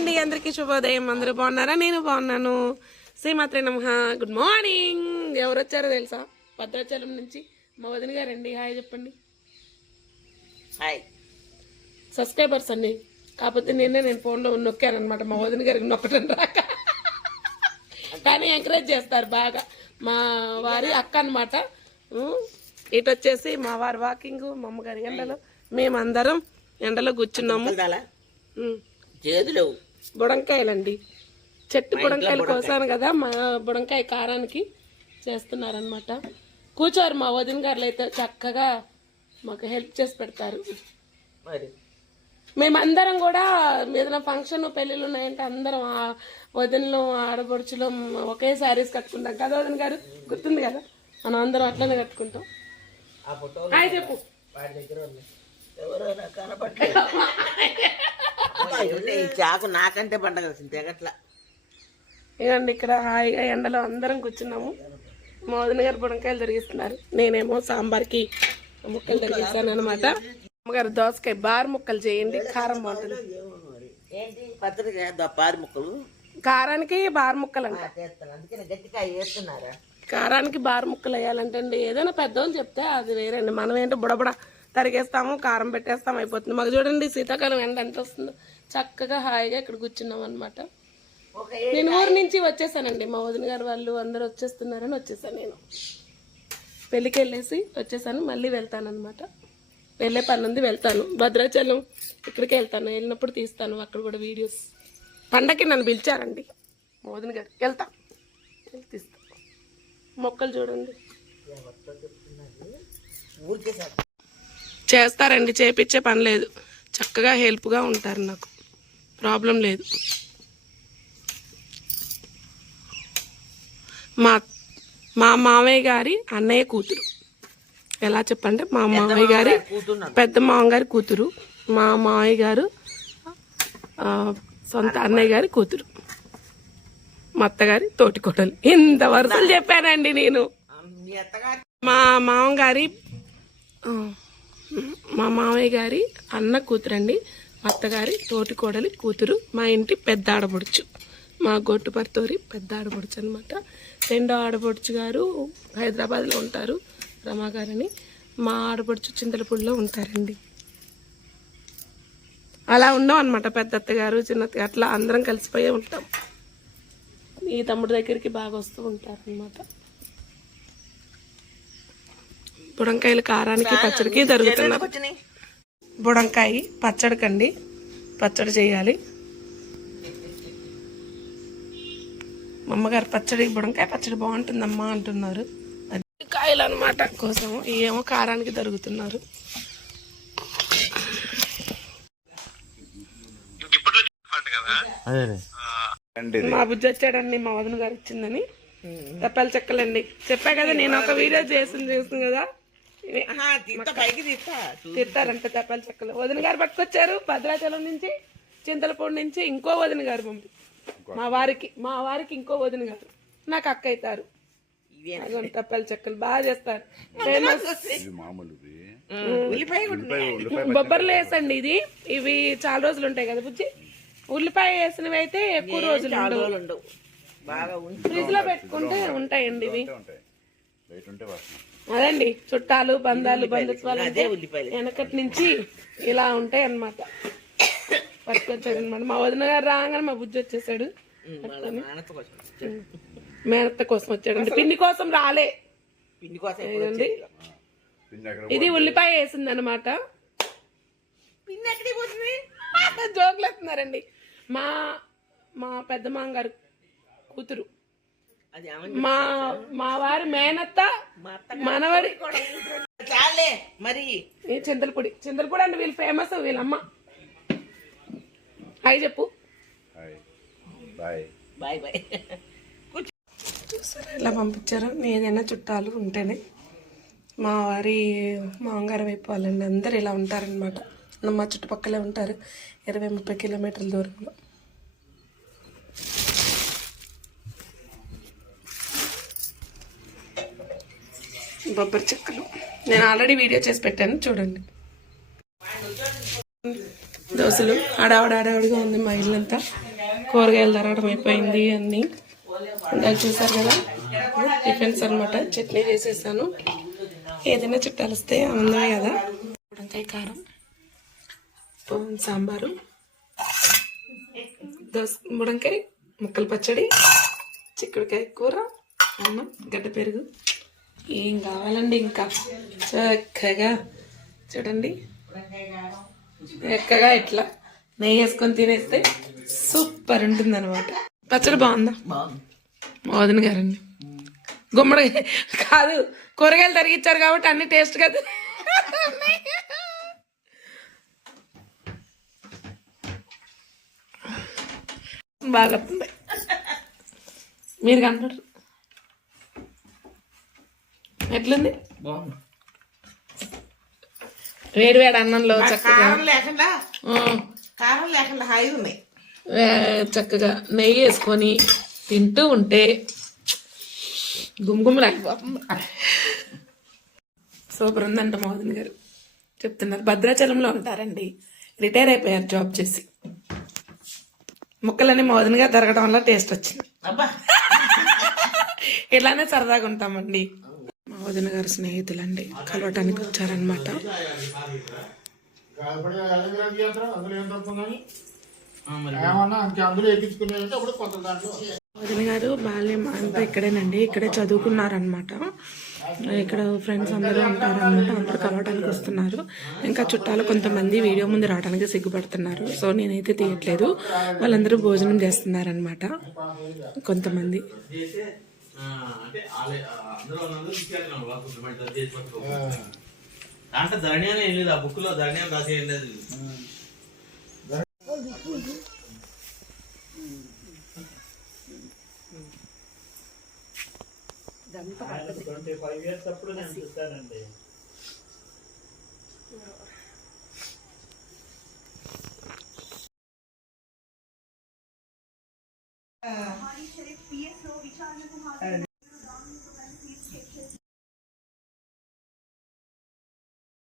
అండి అందరికీ శుభోదయం. అందరూ బాగున్నారా? నేను బాగున్నాను. శ్రీమాత్రే నమ. గుడ్ మార్నింగ్ ఎవరు వచ్చారో తెలుసా? భద్రాచలం నుంచి మా వదిన గారండి. హాయ్ చెప్పండి. హాయ్. సబ్స్క్రైబర్స్ అండి. కాకపోతే నిన్నే నేను ఫోన్లో నొక్కాను అనమాట మా వదిన గారికి నొక్కటం రాక. కానీ ఎంకరేజ్ చేస్తారు బాగా. మా వారి అక్క అనమాట ఇటు వచ్చేసి మా వారి వాకింగ్ మా అమ్మగారి ఎండలో మేమందరం ఎండలో కూర్చున్నాము. చేదులు బుడంకాయలండి. చెట్టు బుడంకాయలు కోసాను కదా మా బుడంకాయ కారానికి చేస్తున్నారనమాట కూర్చోరు మా వదిన గారులు అయితే చక్కగా మాకు హెల్ప్ చేసి పెడతారు. మరి? మేమందరం కూడా ఏదైనా ఫంక్షన్ పెళ్ళిళ్ళు ఉన్నాయంటే అందరం ఆ వదినలు ఆడపడుచులు ఒకే శారీస్ కట్టుకుంటాం కదా వదిన గారు? గుర్తుంది కదా? మనం అందరం అట్లనే కట్టుకుంటాం. చెప్పు. ఎవరో ఈ చాకు నాకంటే పండగ తెగట్లా. ఇదండి ఇక్కడ హాయిగా ఎండలో అందరం కూర్చున్నాము. మా వదిన గారు బుడంకాయలు తిరిగిస్తున్నారు. నేనేమో సాంబార్కి ముక్కలు తిరిగిస్తాను అనమాట అమ్మగారు దోసకాయ బార్ ముక్కలు చేయండి కారం బాగుంటుంది. ముక్కలు? కారానికి బార్ ముక్కలు అంట కారానికి బార్ ముక్కలు వేయాలంటే అండి ఏదైనా పెద్దోళ్ళు చెప్తే అది వేరండి. మనం ఏంటో బుడబుడ తరిగేస్తాము కారం పెట్టేస్తాం అయిపోతుంది. మాకు చూడండి శీతాకాలం ఎండ ఎంత వస్తుందో. చక్కగా హాయిగా ఇక్కడ కూర్చున్నాం అనమాట నేను ఊరు నుంచి వచ్చేసానండి. మా వదిన గారు వాళ్ళు అందరూ వచ్చేస్తున్నారని వచ్చేసాను నేను. పెళ్ళికి వెళ్ళేసి వచ్చేసాను మళ్ళీ వెళ్తాను అనమాట వెళ్ళే పని ఉంది వెళ్తాను. భద్రాచలం ఇక్కడికి వెళ్తాను. వెళ్ళినప్పుడు తీస్తాను అక్కడ కూడా వీడియోస్. పండగకి నన్ను పిలిచారండి మా వదిన గారు. వెళ్తా. తీస్తా. మొక్కలు చూడండి. చేస్తారండి చేపించే పని లేదు. చక్కగా హెల్ప్గా ఉంటారు నాకు. ప్రాబ్లం లేదు. మా మా మామయ్య గారి అన్నయ్య కూతురు. ఎలా చెప్పంటే మా మామయ్య గారి పెద్ద మామయ్య గారి కూతురు. మా మామయ్య గారు సొంత అన్నయ్య గారి కూతురు. మా అత్తగారి తోటి కోడలు ఇంత వరుసలు చెప్పానండి నేను. మీ మామగారి మా మామయ్య గారి అన్న కూతురండి అత్తగారి తోటి కోడలి కూతురు మా ఇంటి పెద్ద ఆడబొడుచు. మా గొట్టుపరితోరి పెద్ద ఆడబొడుచు అనమాట రెండో ఆడబొడుచు గారు హైదరాబాద్లో ఉంటారు రమాగారని మా ఆడబొడుచు చింతలపూడిలో ఉంటారండి. అలా ఉన్నాం అనమాట పెద్ద అత్తగారు చిన్న అట్లా అందరం కలిసిపోయే ఉంటాం. ఈ తమ్ముడి దగ్గరికి బాగా వస్తూ ఉంటారు అనమాట బుడంకాయలు కారానికి పచ్చడికి జరుగుతున్నారు వచ్చినాయి బుడంకాయ పచ్చడికండి పచ్చడి చేయాలి. మా అమ్మగారు పచ్చడి బుడంకాయ పచ్చడి బాగుంటుందమ్మా అంటున్నారు. అది కాయలు అనమాట కోసం ఏమో కారానికి దొరుకుతున్నారు. మా బుజ్జి వచ్చాడండి మా వదిన గారు ఇచ్చిందని. తెప్పాల చెక్కలండి. చెప్పా కదా నేను ఒక వీడియో చేసింది చూస్తుంది కదా. తిట్టారంట తెప్పాల చెక్కలు. వదిన గారు పట్టుకొచ్చారు భద్రాచలం నుంచి చింతలపూడి నుంచి ఇంకో వదిన గారు పంపి. మా వారికి మా వారికి ఇంకో వదిన గారు. నాకు అక్క అవుతారు. తెప్పాల చెక్కలు బాగా చేస్తారు. బొబ్బర్లు వేసండి ఇది. ఇవి చాలా రోజులు ఉంటాయి కదా బుజ్జి? ఉల్లిపాయ వేసినవి అయితే ఎక్కువ రోజులు ఉండవు. ఫ్రిడ్జ్లో పెట్టుకుంటే ఉంటాయండి ఇవి. అదండి చుట్టాలు బంధాలు బంధుత్వాలు వెనకటి నుంచి ఇలా ఉంటాయి అన్నమాట. పట్టుకొచ్చాడు అనమాట మా వదిన గారు రాగానే మా బుజ్జి వచ్చేసాడు. ఉమ్, వాళ్ళ నాన్నతో కోసం మేనత్త కోసం వచ్చాడు. పిండి కోసం రాలే. ఇది ఉల్లిపాయ వేసింది అనమాట పిండి ఎక్కడికి పోతుంది? జోకులు వేస్తున్నారండి మా మా పెద్ద మామగారు కూతురు. మా మా వారి మేనత్త మనవడి చాలే మరి. చింతలపొడి. చింతలపొడి అంటే వీళ్ళు ఫేమస్ వీళ్ళమ్మ. హాయ్ చెప్పు. హాయ్. బాయ్. Bye bye. చూసారా ఇలా పంపించారు? ఏదైనా చుట్టాలు ఉంటేనే మా వారి మామగారు వైపు వాళ్ళండి అందరు ఇలా ఉంటారనమాట మా చుట్టుపక్కలే ఉంటారు. ఇరవై ముప్పై కిలోమీటర్ల దూరంలో. బొబ్బరి చెక్కలు. నేను ఆల్రెడీ వీడియో చేసి పెట్టాను చూడండి. దోశలు. ఆడావిడ ఆడావిడిగా ఉంది మా ఇల్లంతా. కూరగాయలు తరగడం అయిపోయింది అన్నీ. ఇందాక చూసారు కదా టిఫిన్స్ అనమాట చట్నీ చేసేసాను. ఏదైనా చుట్టాలు వస్తే ఆనందమే కదా. వంకాయ కారం సాంబారు దోస ముడంకాయ ముక్కల పచ్చడి చిక్కుడుకాయ కూర అన్నం గడ్డ పెరుగు. ఏం కావాలండి ఇంకా? చక్కగా చూడండి. చక్కగా ఇట్లా నెయ్యి వేసుకొని తినేస్తే సూపర్ ఉంటుంది అనమాట పచ్చడి బాగుందా? మోదన్ గారండి. గుమ్మడి కాదు కూరగాయలు తరిగిచ్చారు కాబట్టి అన్ని టేస్ట్ కదా. బాగా మీరు కనపడరు. ఎట్లుంది? బాగుంది. వేడి వేడి అన్నంలో చక్కగా. కారం లేకుండా కారం లేకుండా హాయి ఉన్నాయి. చక్కగా నెయ్యి వేసుకొని తింటూ ఉంటే గుమ్గుమ్మ రాకపోతుంది సూపర్ ఉందంట మోదన్ గారు. చెప్తున్నారు భద్రాచలంలో ఉంటారండి. రిటైర్ అయిపోయారు జాబ్ చేసి. ముక్కలన్నీ మోదన్ గారు తరగడం వల్ల టేస్ట్ వచ్చింది. అబ్బా. ఇలానే సరదాగా ఉంటామండి. వదిన గారు స్నేహితులండి. కలవటానికి వచ్చారనమాట వదిన గారు బాల్యం అంతా ఇక్కడేనండి. ఇక్కడే చదువుకున్నారనమాట ఇక్కడ ఫ్రెండ్స్ అందరూ ఉంటారనమాట అందరూ కలవడానికి వస్తున్నారు. ఇంకా చుట్టాలు కొంతమంది వీడియో ముందు రావడానికి సిగ్గుపడుతున్నారు. సో నేనైతే తీయట్లేదు. వాళ్ళందరూ భోజనం చేస్తున్నారనమాట కొంతమంది. అంటే వాళ్ళందరూ తీసుకెళ్తున్నాం వాళ్ళు కొంచెం చేసి పట్టుకో. దాంట్లో ధరణి ఏం లేదు ఆ బుక్లో ధరణి అని రాసి ఏం లేదు. ట్వంటీ ఫైవ్ ఇయర్స్ అప్పుడు నేను చూస్తానండి